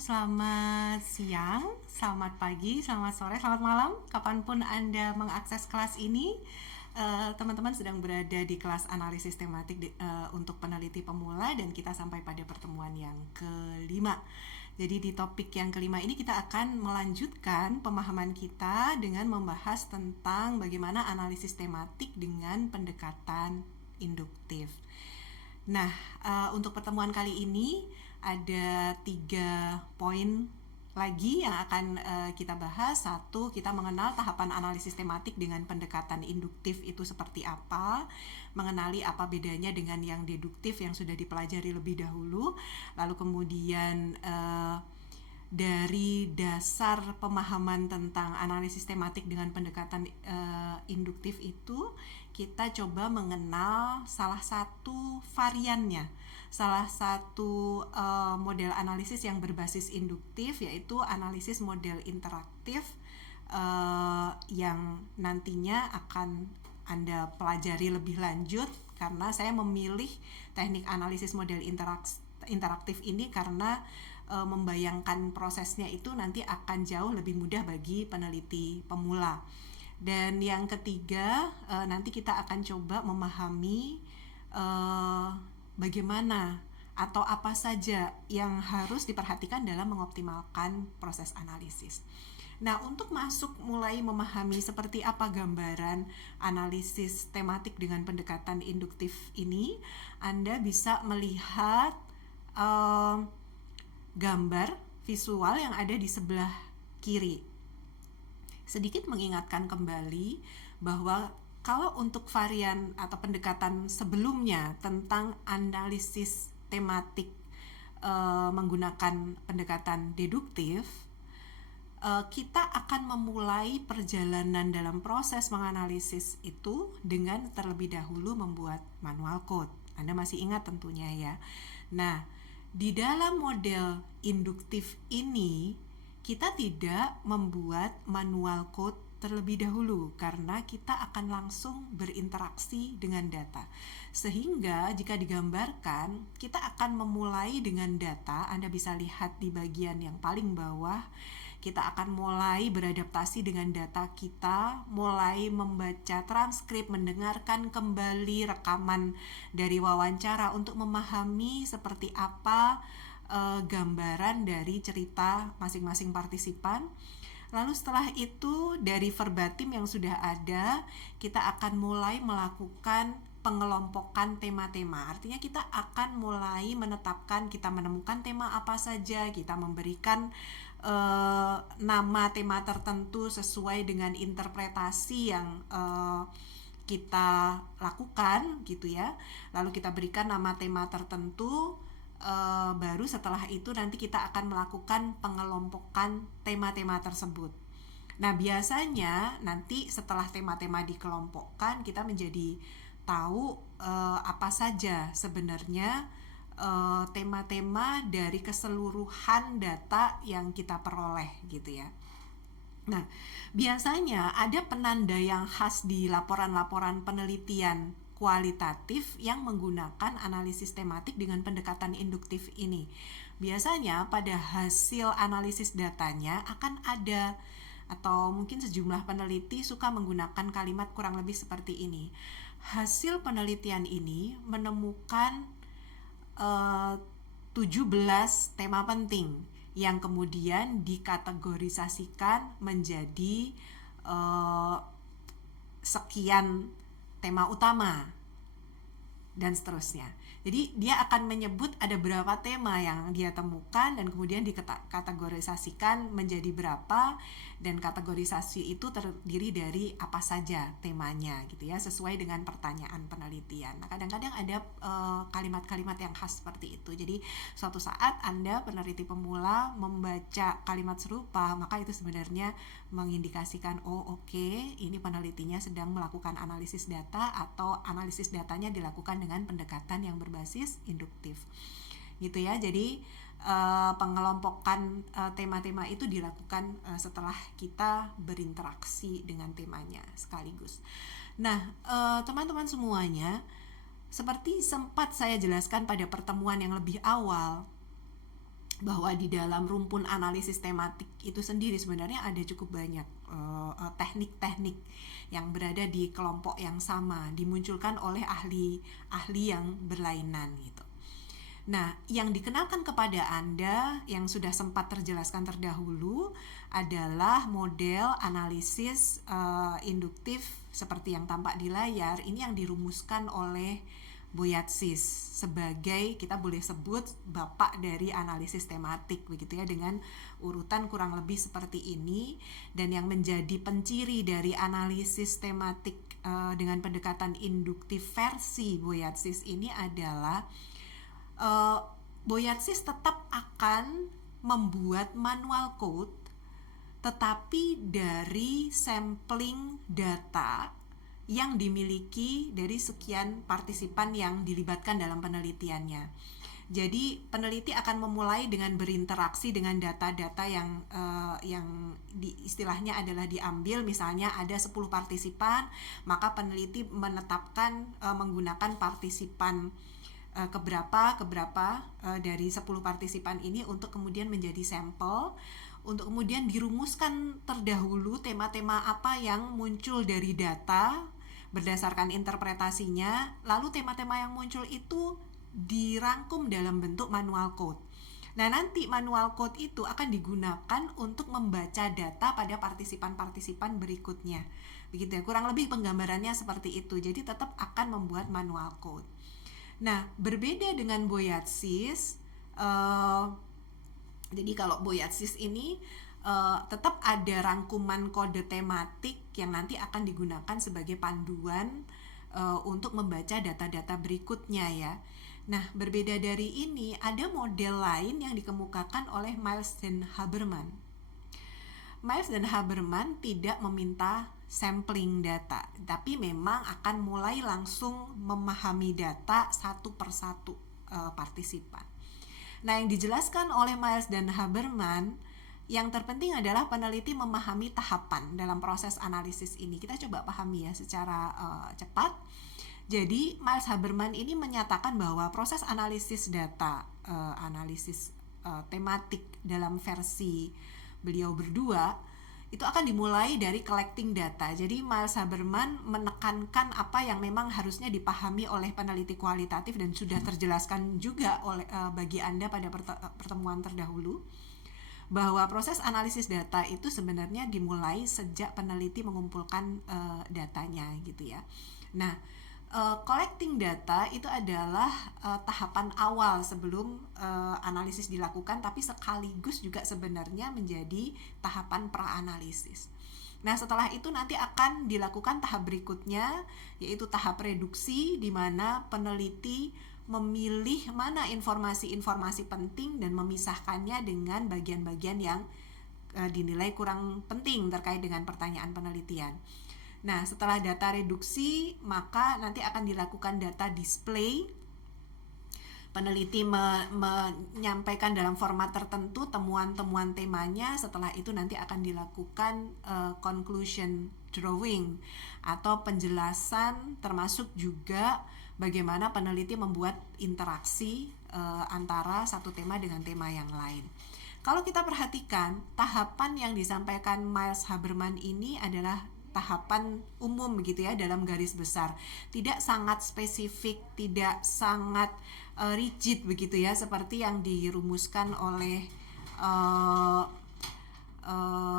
selamat siang, selamat pagi, selamat sore, selamat malam, kapanpun Anda mengakses kelas ini. Teman-teman sedang berada di kelas analisis tematik untuk peneliti pemula, dan kita sampai pada pertemuan yang kelima. Jadi di topik yang kelima ini kita akan melanjutkan pemahaman kita dengan membahas tentang bagaimana analisis tematik dengan pendekatan induktif. Nah, untuk pertemuan kali ini ada 3 poin lagi yang akan kita bahas. Satu, kita mengenal tahapan analisis tematik dengan pendekatan induktif itu seperti apa, mengenali apa bedanya dengan yang deduktif yang sudah dipelajari lebih dahulu. Lalu kemudian dari dasar pemahaman tentang analisis tematik dengan pendekatan induktif itu, kita coba mengenal salah satu variannya, salah satu model analisis yang berbasis induktif, yaitu analisis model interaktif yang nantinya akan Anda pelajari lebih lanjut, karena saya memilih teknik analisis model interaktif ini karena membayangkan prosesnya itu nanti akan jauh lebih mudah bagi peneliti pemula. Dan yang ketiga, nanti kita akan coba memahami bagaimana atau apa saja yang harus diperhatikan dalam mengoptimalkan proses analisis. Nah, untuk masuk mulai memahami seperti apa gambaran analisis tematik dengan pendekatan induktif ini, Anda bisa melihat gambar visual yang ada di sebelah kiri. Sedikit mengingatkan kembali bahwa kalau untuk varian atau pendekatan sebelumnya tentang analisis tematik menggunakan pendekatan deduktif, kita akan memulai perjalanan dalam proses menganalisis itu dengan terlebih dahulu membuat manual code. Anda masih ingat tentunya ya. Nah, di dalam model induktif ini, kita tidak membuat manual code terlebih dahulu karena kita akan langsung berinteraksi dengan data. Sehingga jika digambarkan, kita akan memulai dengan data. Anda bisa lihat di bagian yang paling bawah, kita akan mulai beradaptasi dengan data kita, mulai membaca transkrip, mendengarkan kembali rekaman dari wawancara untuk memahami seperti apa gambaran dari cerita masing-masing partisipan. Lalu setelah itu dari verbatim yang sudah ada, kita akan mulai melakukan pengelompokan tema-tema. Artinya kita akan mulai menetapkan, kita menemukan tema apa saja, kita memberikan nama tema tertentu sesuai dengan interpretasi yang kita lakukan gitu ya. Lalu kita berikan nama tema tertentu, baru setelah itu nanti kita akan melakukan pengelompokan tema-tema tersebut. Nah, biasanya nanti setelah tema-tema dikelompokkan, kita menjadi tahu apa saja sebenarnya tema-tema dari keseluruhan data yang kita peroleh gitu ya. Nah, biasanya ada penanda yang khas di laporan-laporan penelitian kualitatif yang menggunakan analisis tematik dengan pendekatan induktif ini. Biasanya pada hasil analisis datanya akan ada, atau mungkin sejumlah peneliti suka menggunakan kalimat kurang lebih seperti ini. Hasil penelitian ini menemukan 17 tema penting yang kemudian dikategorisasikan menjadi sekian tema utama dan seterusnya. Jadi dia akan menyebut ada berapa tema yang dia temukan dan kemudian dikategorisasikan menjadi berapa, dan kategorisasi itu terdiri dari apa saja temanya gitu ya, sesuai dengan pertanyaan penelitian. Nah, kadang-kadang ada kalimat-kalimat yang khas seperti itu. Jadi suatu saat Anda peneliti pemula membaca kalimat serupa, maka itu sebenarnya mengindikasikan ini penelitinya sedang melakukan analisis data, atau analisis datanya dilakukan dengan pendekatan yang berbasis induktif gitu ya. Jadi pengelompokan tema-tema itu dilakukan setelah kita berinteraksi dengan temanya sekaligus. Nah, teman-teman semuanya, seperti sempat saya jelaskan pada pertemuan yang lebih awal, bahwa di dalam rumpun analisis tematik itu sendiri sebenarnya ada cukup banyak teknik-teknik yang berada di kelompok yang sama, dimunculkan oleh ahli-ahli yang berlainan gitu. Nah, yang dikenalkan kepada Anda yang sudah sempat terjelaskan terdahulu adalah model analisis induktif seperti yang tampak di layar. Ini yang dirumuskan oleh Boyatzis sebagai, kita boleh sebut, bapak dari analisis tematik begitu ya, dengan urutan kurang lebih seperti ini. Dan yang menjadi penciri dari analisis tematik dengan pendekatan induktif versi Boyatzis ini adalah Boyatzis tetap akan membuat manual code, tetapi dari sampling data yang dimiliki dari sekian partisipan yang dilibatkan dalam penelitiannya. Jadi peneliti akan memulai dengan berinteraksi dengan data-data yang istilahnya adalah diambil, misalnya ada 10 partisipan, maka peneliti menetapkan menggunakan partisipan keberapa dari 10 partisipan ini untuk kemudian menjadi sampel, untuk kemudian dirumuskan terdahulu tema-tema apa yang muncul dari data berdasarkan interpretasinya, lalu tema-tema yang muncul itu dirangkum dalam bentuk manual code. Nah, nanti manual code itu akan digunakan untuk membaca data pada partisipan-partisipan berikutnya. Begitu ya, kurang lebih penggambarannya seperti itu. Jadi tetap akan membuat manual code. Nah, berbeda dengan Boyatzis, jadi kalau Boyatzis ini tetap ada rangkuman kode tematik yang nanti akan digunakan sebagai panduan untuk membaca data-data berikutnya ya. Nah, berbeda dari ini, ada model lain yang dikemukakan oleh Miles dan Haberman. Miles dan Haberman tidak meminta sampling data, tapi memang akan mulai langsung memahami data satu persatu partisipan. Nah, yang dijelaskan oleh Miles dan Haberman, yang terpenting adalah peneliti memahami tahapan dalam proses analisis ini. Kita coba pahami ya secara cepat. Jadi Miles Haberman ini menyatakan bahwa proses analisis data, analisis tematik dalam versi beliau berdua, itu akan dimulai dari collecting data. Jadi Miles Haberman menekankan apa yang memang harusnya dipahami oleh peneliti kualitatif dan sudah terjelaskan juga oleh bagi Anda pada pertemuan terdahulu, bahwa proses analisis data itu sebenarnya dimulai sejak peneliti mengumpulkan datanya gitu ya. Nah, collecting data itu adalah tahapan awal sebelum analisis dilakukan, tapi sekaligus juga sebenarnya menjadi tahapan pra-analisis. Nah, setelah itu nanti akan dilakukan tahap berikutnya, yaitu tahap reduksi, di mana peneliti memilih mana informasi-informasi penting dan memisahkannya dengan bagian-bagian yang dinilai kurang penting terkait dengan pertanyaan penelitian. Nah, setelah data reduksi, maka nanti akan dilakukan data display. Peneliti menyampaikan dalam format tertentu temuan-temuan temanya. Setelah itu nanti akan dilakukan conclusion drawing atau penjelasan, termasuk juga bagaimana peneliti membuat interaksi antara satu tema dengan tema yang lain. Kalau kita perhatikan, tahapan yang disampaikan Miles Haberman ini adalah tahapan umum gitu ya, dalam garis besar, tidak sangat spesifik, tidak sangat rigid begitu ya, seperti yang dirumuskan oleh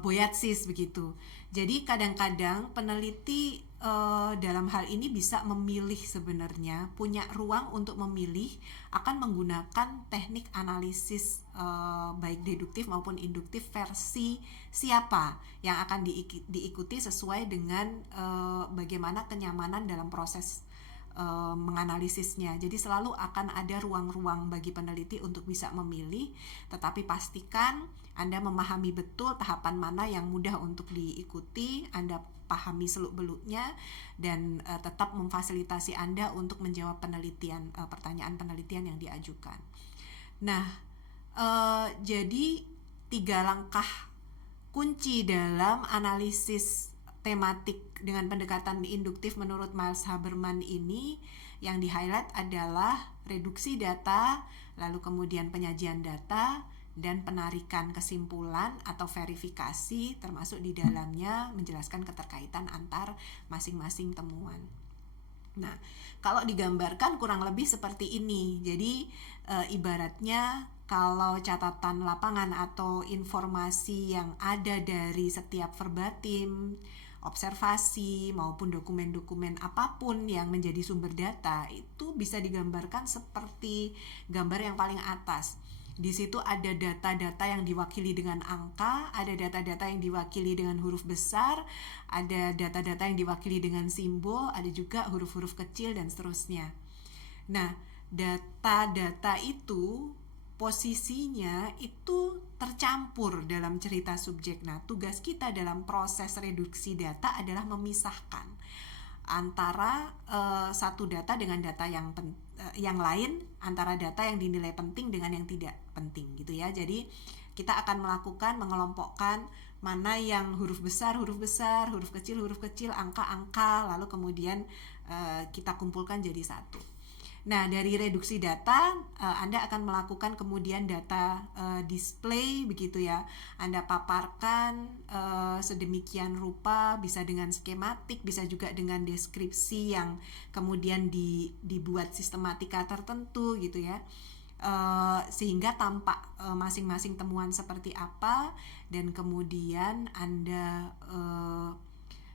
Boyatzis begitu. Jadi kadang-kadang peneliti dalam hal ini bisa memilih, sebenarnya punya ruang untuk memilih akan menggunakan teknik analisis baik deduktif maupun induktif versi siapa yang akan diikuti sesuai dengan bagaimana kenyamanan dalam proses menganalisisnya. Jadi selalu akan ada ruang-ruang bagi peneliti untuk bisa memilih, tetapi pastikan Anda memahami betul tahapan mana yang mudah untuk diikuti, Anda pahami seluk-beluknya, dan tetap memfasilitasi Anda untuk menjawab pertanyaan penelitian yang diajukan. Nah, jadi 3 langkah kunci dalam analisis tematik dengan pendekatan induktif menurut Miles Haberman ini yang di-highlight adalah reduksi data, lalu kemudian penyajian data, dan penarikan kesimpulan atau verifikasi, termasuk di dalamnya menjelaskan keterkaitan antar masing-masing temuan. Nah, kalau digambarkan kurang lebih seperti ini. Jadi ibaratnya kalau catatan lapangan atau informasi yang ada dari setiap verbatim, observasi maupun dokumen-dokumen apapun yang menjadi sumber data itu bisa digambarkan seperti gambar yang paling atas. Di situ ada data-data yang diwakili dengan angka, ada data-data yang diwakili dengan huruf besar, ada data-data yang diwakili dengan simbol, ada juga huruf-huruf kecil dan seterusnya. Nah, data-data itu posisinya itu tercampur dalam cerita subjek. Nah, tugas kita dalam proses reduksi data adalah memisahkan antara satu data dengan data yang lain, antara data yang dinilai penting dengan yang tidak penting gitu ya. Jadi kita akan melakukan mengelompokkan mana yang huruf besar, huruf kecil, angka-angka, lalu kemudian kita kumpulkan jadi satu. Nah, dari reduksi data, Anda akan melakukan kemudian data display begitu ya. Anda paparkan sedemikian rupa, bisa dengan skematik, bisa juga dengan deskripsi yang kemudian dibuat sistematika tertentu gitu ya. Sehingga tampak masing-masing temuan seperti apa, dan kemudian Anda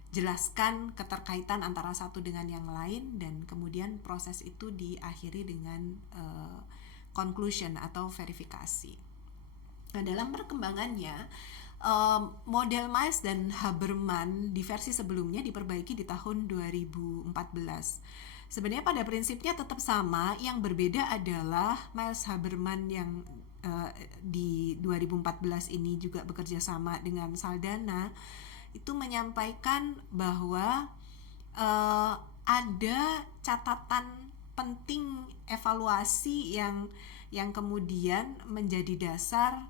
jelaskan keterkaitan antara satu dengan yang lain, dan kemudian proses itu diakhiri dengan conclusion atau verifikasi. Nah, dalam perkembangannya model Miles dan Haberman di versi sebelumnya diperbaiki di tahun 2014. Sebenarnya pada prinsipnya tetap sama, yang berbeda adalah Miles Haberman yang di 2014 ini juga bekerja sama dengan Saldanha, itu menyampaikan bahwa ada catatan penting evaluasi yang kemudian menjadi dasar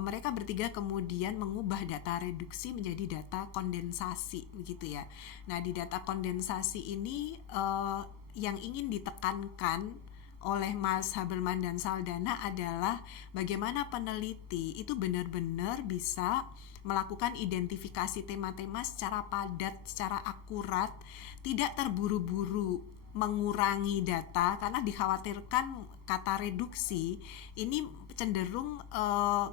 mereka bertiga kemudian mengubah data reduksi menjadi data kondensasi begitu ya. Nah, di data kondensasi ini yang ingin ditekankan oleh Miles, Haberman, dan Saldanha adalah bagaimana peneliti itu benar-benar bisa melakukan identifikasi tema-tema secara padat, secara akurat, tidak terburu-buru mengurangi data, karena dikhawatirkan kata reduksi ini cenderung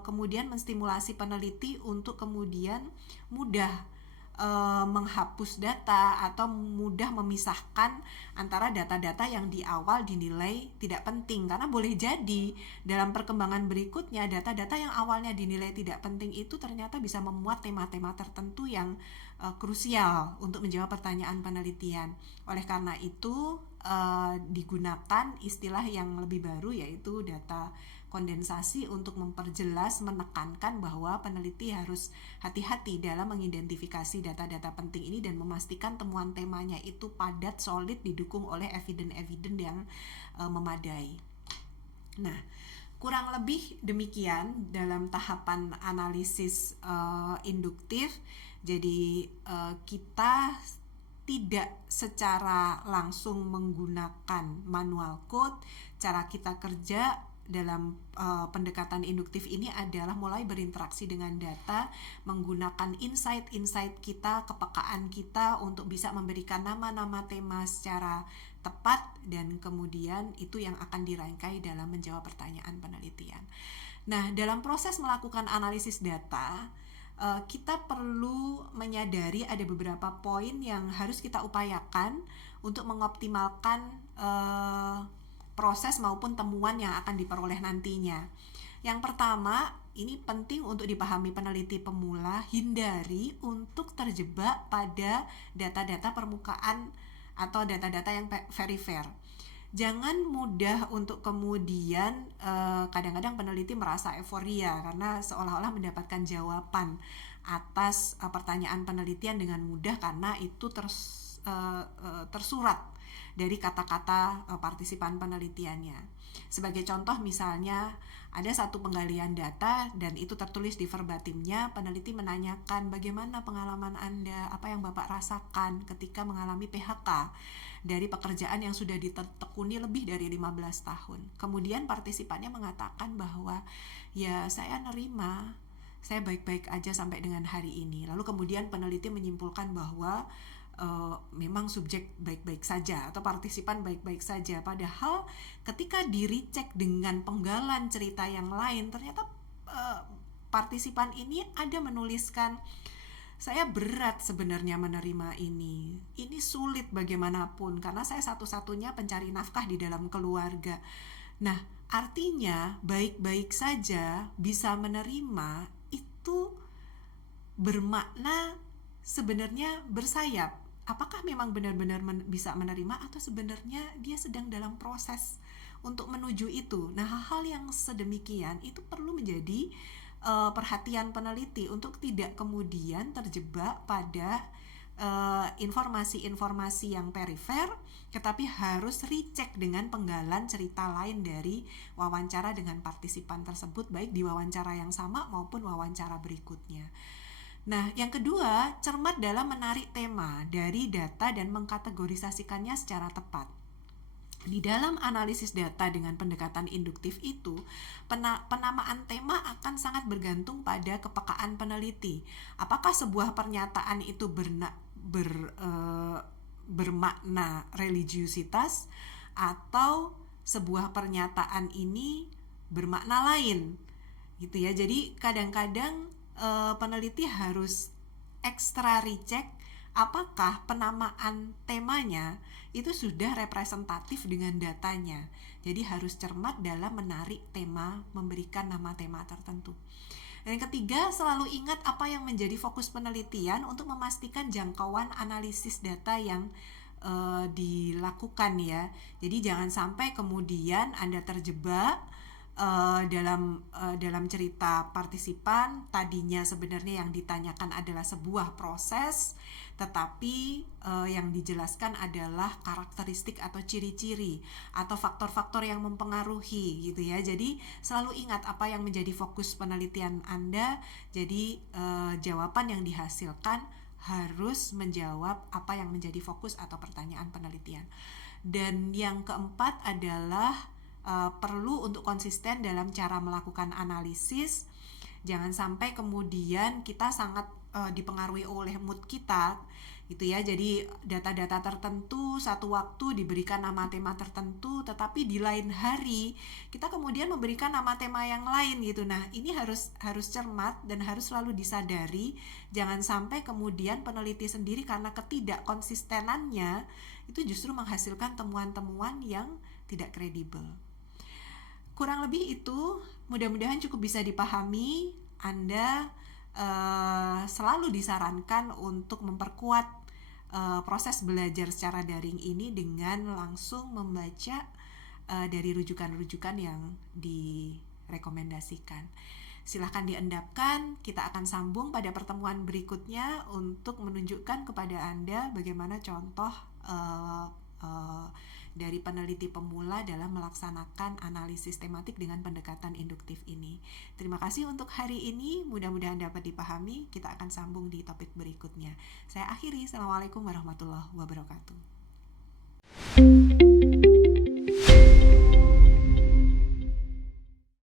kemudian menstimulasi peneliti untuk kemudian mudah menghapus data atau mudah memisahkan antara data-data yang di awal dinilai tidak penting, karena boleh jadi dalam perkembangan berikutnya data-data yang awalnya dinilai tidak penting itu ternyata bisa memuat tema-tema tertentu yang krusial untuk menjawab pertanyaan penelitian. Oleh karena itu digunakan istilah yang lebih baru, yaitu data kondensasi, untuk memperjelas, menekankan bahwa peneliti harus hati-hati dalam mengidentifikasi data-data penting ini dan memastikan temuan temanya itu padat, solid, didukung oleh evidence yang memadai. Nah, kurang lebih demikian dalam tahapan analisis induktif. Jadi kita tidak secara langsung menggunakan manual code. Cara kita kerja dalam pendekatan induktif ini adalah mulai berinteraksi dengan data, menggunakan insight kita, kepekaan kita untuk bisa memberikan nama-nama tema secara tepat, dan kemudian itu yang akan dirangkai dalam menjawab pertanyaan penelitian. Nah, dalam proses melakukan analisis data, kita perlu menyadari ada beberapa poin yang harus kita upayakan untuk mengoptimalkan proses maupun temuan yang akan diperoleh nantinya. Yang pertama, ini penting untuk dipahami peneliti pemula, hindari untuk terjebak pada data-data permukaan atau data-data yang perifer. Jangan mudah untuk kemudian kadang-kadang peneliti merasa euforia karena seolah-olah mendapatkan jawaban atas pertanyaan penelitian dengan mudah karena itu tersurat dari kata-kata partisipan penelitiannya. Sebagai contoh misalnya ada satu penggalian data dan itu tertulis di verbatimnya, peneliti menanyakan bagaimana pengalaman Anda, apa yang Bapak rasakan ketika mengalami PHK. dari pekerjaan yang sudah ditekuni lebih dari 15 tahun. Kemudian partisipannya mengatakan bahwa ya saya nerima, saya baik-baik aja sampai dengan hari ini. Lalu kemudian peneliti menyimpulkan bahwa memang subjek baik-baik saja atau partisipan baik-baik saja. Padahal ketika di-recheck dengan penggalan cerita yang lain, ternyata partisipan ini ada menuliskan, saya berat sebenarnya menerima ini. Ini sulit bagaimanapun karena saya satu-satunya pencari nafkah di dalam keluarga. Nah, artinya baik-baik saja bisa menerima itu bermakna sebenarnya bersayap. Apakah memang benar-benar bisa menerima atau sebenarnya dia sedang dalam proses untuk menuju itu. Nah, hal-hal yang sedemikian itu perlu menjadi perhatian peneliti untuk tidak kemudian terjebak pada informasi-informasi yang perifer, tetapi harus recheck dengan penggalan cerita lain dari wawancara dengan partisipan tersebut, baik di wawancara yang sama maupun wawancara berikutnya. Nah, yang kedua, cermat dalam menarik tema dari data dan mengkategorisasikannya secara tepat. Di dalam analisis data dengan pendekatan induktif itu, penamaan tema akan sangat bergantung pada kepekaan peneliti. Apakah sebuah pernyataan itu bermakna religiusitas atau sebuah pernyataan ini bermakna lain, gitu ya. Jadi kadang-kadang peneliti harus ekstra recheck apakah penamaan temanya itu sudah representatif dengan datanya. Jadi harus cermat dalam menarik tema, memberikan nama tema tertentu. Dan yang ketiga, selalu ingat apa yang menjadi fokus penelitian untuk memastikan jangkauan analisis data yang dilakukan ya. Jadi jangan sampai kemudian Anda terjebak dalam cerita partisipan. Tadinya sebenarnya yang ditanyakan adalah sebuah proses, tetapi yang dijelaskan adalah karakteristik atau ciri-ciri atau faktor-faktor yang mempengaruhi, gitu ya. Jadi selalu ingat apa yang menjadi fokus penelitian Anda. Jadi jawaban yang dihasilkan harus menjawab apa yang menjadi fokus atau pertanyaan penelitian. Dan yang keempat adalah perlu untuk konsisten dalam cara melakukan analisis. Jangan sampai kemudian kita sangat dipengaruhi oleh mood kita, gitu ya. Jadi data-data tertentu satu waktu diberikan nama tema tertentu, tetapi di lain hari kita kemudian memberikan nama tema yang lain, gitu. Nah, ini harus cermat dan harus selalu disadari. Jangan sampai kemudian peneliti sendiri karena ketidakkonsistenannya itu justru menghasilkan temuan-temuan yang tidak kredibel. Kurang lebih itu, mudah-mudahan cukup bisa dipahami. Anda selalu disarankan untuk memperkuat proses belajar secara daring ini dengan langsung membaca dari rujukan-rujukan yang direkomendasikan. Silahkan diendapkan, kita akan sambung pada pertemuan berikutnya untuk menunjukkan kepada Anda bagaimana contoh dari peneliti pemula dalam melaksanakan analisis tematik dengan pendekatan induktif ini. Terima kasih untuk hari ini, mudah-mudahan dapat dipahami. Kita akan sambung di topik berikutnya. Saya akhiri, Assalamualaikum warahmatullahi wabarakatuh.